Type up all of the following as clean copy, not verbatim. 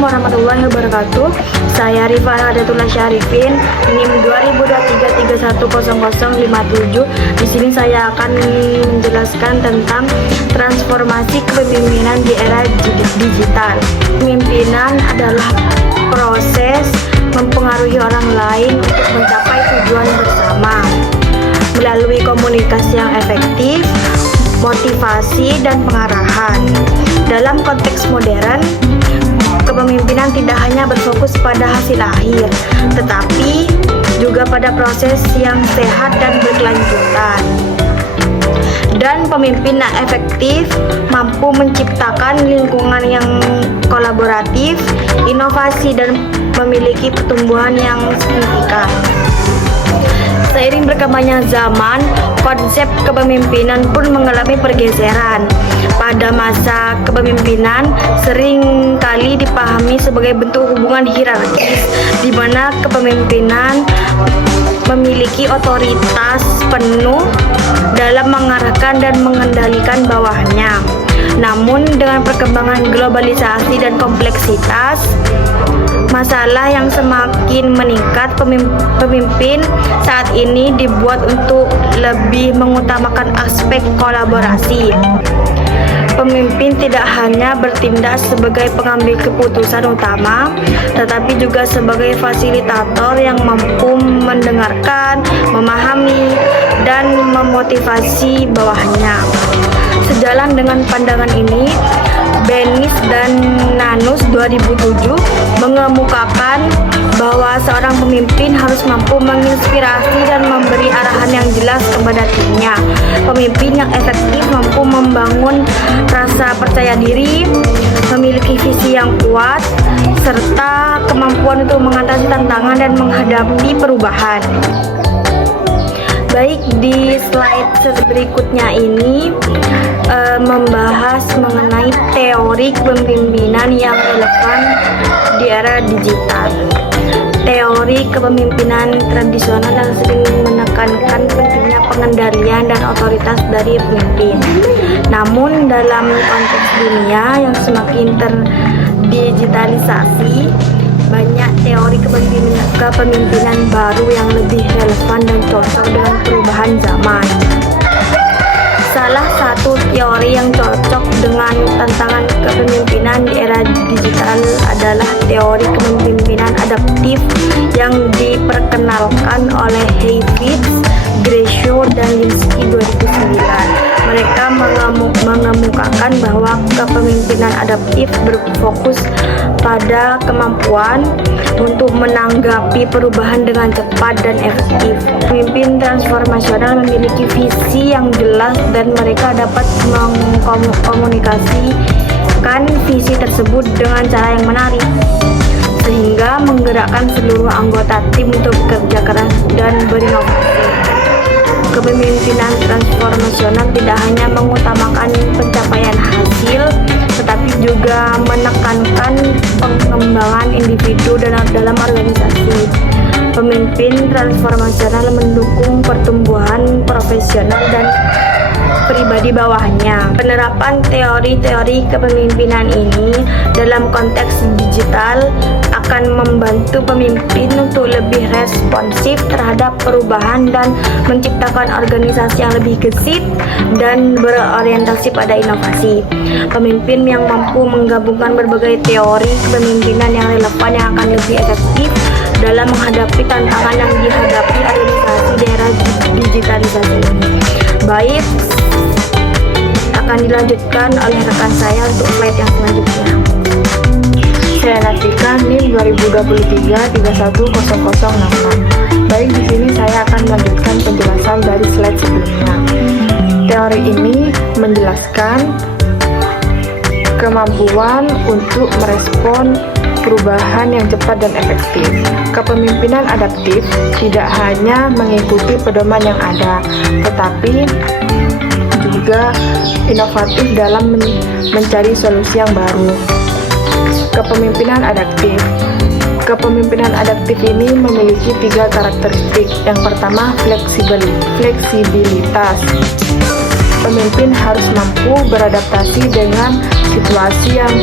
Assalamualaikum warahmatullahi wabarakatuh. Saya Rifa Hadatullah Syarifin, NIM 2023310057. Di sini saya akan menjelaskan tentang transformasi kepemimpinan di era digital. Kepemimpinan adalah proses mempengaruhi orang lain untuk mencapai tujuan bersama melalui komunikasi yang efektif, motivasi, dan pengarahan. Dalam konteks modern, kepemimpinan tidak hanya berfokus pada hasil akhir, tetapi juga pada proses yang sehat dan berkelanjutan. Dan pemimpin yang efektif mampu menciptakan lingkungan yang kolaboratif, inovasi, dan memiliki pertumbuhan yang signifikan. Seiring berkembangnya zaman, konsep kepemimpinan pun mengalami pergeseran. Pada masa kepemimpinan sering kali dipahami sebagai bentuk hubungan hierarkis, di mana kepemimpinan memiliki otoritas penuh dalam mengarahkan dan mengendalikan bawahannya. Namun dengan perkembangan globalisasi dan kompleksitas masalah yang semakin meningkat, pemimpin saat ini dibuat untuk lebih mengutamakan aspek kolaborasi. Pemimpin tidak hanya bertindak sebagai pengambil keputusan utama, tetapi juga sebagai fasilitator yang mampu mendengarkan, memahami, dan memotivasi bawahannya. Sejalan dengan pandangan ini, Benis dan Nanus 2007 mengemukakan bahwa seorang pemimpin harus mampu menginspirasi dan memberi arahan yang jelas kepada timnya. Pemimpin yang efektif mampu membangun rasa percaya diri, memiliki visi yang kuat, serta kemampuan untuk mengatasi tantangan dan menghadapi perubahan. Baik, di slide berikutnya ini membahas mengenai teori kepemimpinan yang relevan di era digital. Teori kepemimpinan tradisional yang sering menekankan pentingnya pengendalian dan otoritas dari pemimpin. Namun dalam konteks dunia yang semakin terdigitalisasi, banyak teori kepemimpinan baru yang lebih relevan dan cocok dengan perubahan zaman. Salah satu teori yang cocok dengan tantangan kepemimpinan di era digital adalah teori kepemimpinan adaptif yang diperkenalkan oleh Heifetz, Greshow, dan Linsky 2009. Mereka mengemukakan bahwa kepemimpinan adaptif berfokus pada kemampuan untuk menanggapi perubahan dengan cepat dan efektif. Pemimpin transformasional memiliki visi yang jelas dan mereka dapat mengkomunikasikan visi tersebut dengan cara yang menarik, sehingga menggerakkan seluruh anggota tim untuk bekerja keras dan berinovasi. Kepemimpinan transformasional tidak hanya mengutamakan pencapaian hasil, tetapi juga menekankan pengembangan individu dalam organisasi. Pemimpin transformasional mendukung pertumbuhan profesional dan pribadi bawahnya. Penerapan teori-teori kepemimpinan ini dalam konteks digital akan membantu pemimpin untuk lebih responsif terhadap perubahan dan menciptakan organisasi yang lebih gesit dan berorientasi pada inovasi. Pemimpin yang mampu menggabungkan berbagai teori kepemimpinan yang relevan yang akan lebih efektif dalam menghadapi tantangan yang dihadapi organisasi di era digitalisasi ini. Baik, akan dilanjutkan oleh rekan saya untuk slide yang selanjutnya. Saya nantikan NIM 2023310006. Baik, di sini saya akan melanjutkan penjelasan dari slide sebelumnya. Teori ini menjelaskan kemampuan untuk merespon perubahan yang cepat dan efektif. Kepemimpinan adaptif tidak hanya mengikuti pedoman yang ada, tetapi juga inovatif dalam mencari solusi yang baru. Kepemimpinan adaptif. Kepemimpinan adaptif ini memiliki 3 karakteristik. Yang pertama, fleksibilitas. Pemimpin harus mampu beradaptasi dengan situasi yang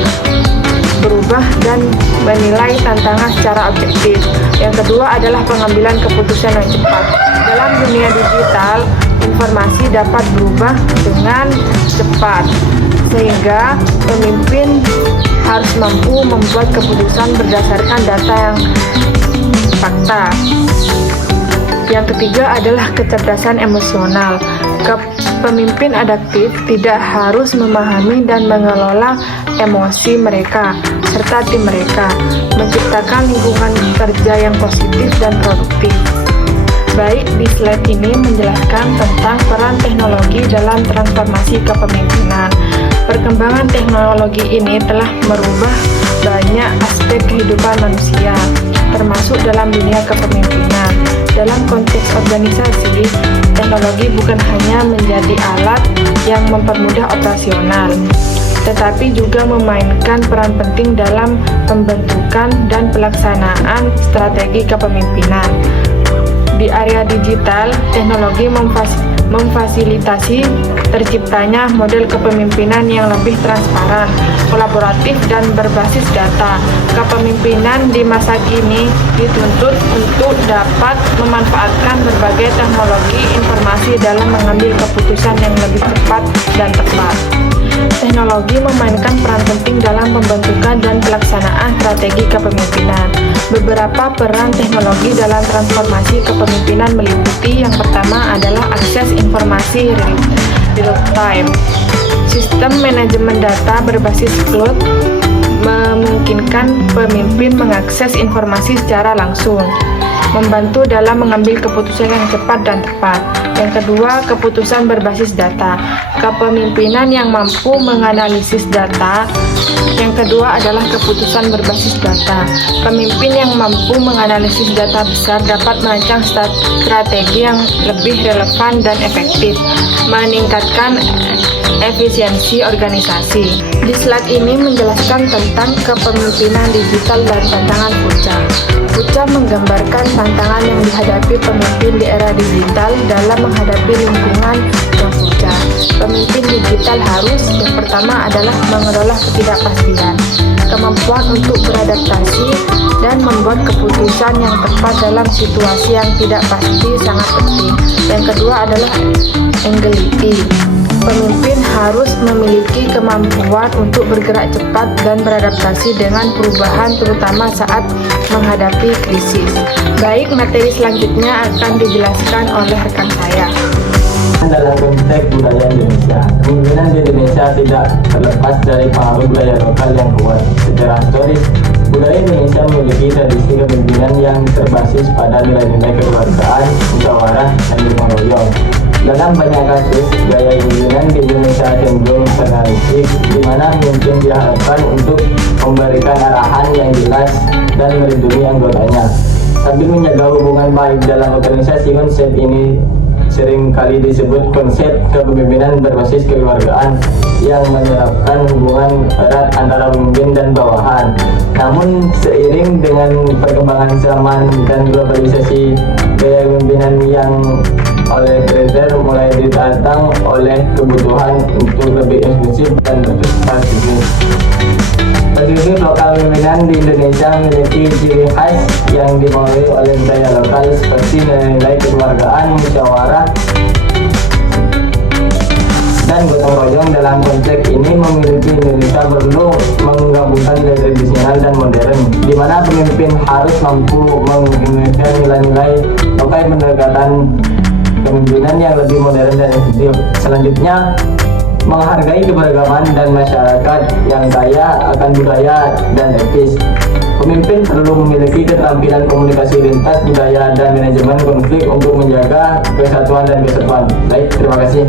berubah dan menilai tantangan secara objektif. Yang kedua adalah pengambilan keputusan yang cepat. Dalam dunia digital, informasi dapat berubah dengan cepat, sehingga pemimpin harus mampu membuat keputusan berdasarkan data yang fakta. Yang ketiga adalah kecerdasan emosional. Pemimpin adaptif tidak harus memahami dan mengelola emosi mereka serta tim mereka, menciptakan lingkungan kerja yang positif dan produktif. Baik, di slide ini menjelaskan tentang peran teknologi dalam transformasi kepemimpinan. Perkembangan teknologi ini telah merubah banyak aspek kehidupan manusia, termasuk dalam dunia kepemimpinan. Dalam konteks organisasi, teknologi bukan hanya menjadi alat yang mempermudah operasional, tetapi juga memainkan peran penting dalam pembentukan dan pelaksanaan strategi kepemimpinan. Di area digital, teknologi memfasilitasi terciptanya model kepemimpinan yang lebih transparan, kolaboratif, dan berbasis data. Kepemimpinan di masa kini dituntut untuk dapat memanfaatkan berbagai teknologi informasi dalam mengambil keputusan yang lebih cepat dan tepat. Teknologi memainkan peran penting dalam pembentukan dan pelaksanaan strategi kepemimpinan. Beberapa peran teknologi dalam transformasi kepemimpinan meliputi: yang pertama adalah akses informasi real time. Sistem manajemen data berbasis cloud memungkinkan pemimpin mengakses informasi secara langsung, membantu dalam mengambil keputusan yang cepat dan tepat. Yang kedua, keputusan berbasis data. Kepemimpinan yang mampu menganalisis data. Yang kedua adalah keputusan berbasis data. Pemimpin yang mampu menganalisis data besar dapat merancang strategi yang lebih relevan dan efektif, meningkatkan efisiensi organisasi. Di slide ini menjelaskan tentang kepemimpinan digital dan tantangan Puca. Puca menggambarkan tantangan yang dihadapi pemimpin di era digital dalam menghadapi lingkungan yang Puca. Pemimpin digital harus, yang pertama adalah mengelola ketidakpastian, kemampuan untuk beradaptasi dan membuat keputusan yang tepat dalam situasi yang tidak pasti sangat penting. Yang kedua adalah agility. Pemimpin harus memiliki kemampuan untuk bergerak cepat dan beradaptasi dengan perubahan, terutama saat menghadapi krisis. Baik, materi selanjutnya akan dijelaskan oleh rekan saya. Dalam konteks budaya Indonesia, kepemimpinan di Indonesia tidak terlepas dari pengaruh budaya lokal yang kuat. Secara historis, budaya Indonesia memiliki tradisi kepemimpinan yang berbasis pada nilai-nilai kekeluargaan, musyawarah, dan gotong royong. Dalam banyak kasus, gaya kepemimpinan di Indonesia cenderung sentralistik, di mana pemimpin diharapkan untuk memberikan arahan yang jelas dan melindungi anggotanya. Sambil menjaga hubungan baik dalam organisasi, konsep ini sering kali disebut konsep kepemimpinan berbasis kekeluargaan yang menerapkan hubungan erat antara pemimpin dan bawahan. Namun seiring dengan perkembangan zaman dan globalisasi, gaya kepemimpinan yang oleh trader mulai ditantang oleh kebutuhan untuk lebih eksklusif dan berpartisipasi. Prinsip lokal pemimpinan di Indonesia memiliki ciri khas yang dipengaruhi oleh budaya lokal seperti nilai-nilai kekeluargaan, musyawarah, dan gotong royong. Dalam konteks ini, memiliki Indonesia perlu menggabungkan nilai tradisional dan modern, di mana pemimpin harus mampu mengimplementasikan nilai-nilai lokal pendekatan kepemimpinan yang lebih modern dan efektif. Selanjutnya, menghargai keberagaman dan masyarakat yang kaya akan budaya dan etis. Pemimpin perlu memiliki keterampilan komunikasi lintas budaya dan manajemen konflik untuk menjaga kesatuan dan kesatuan. Baik, terima kasih.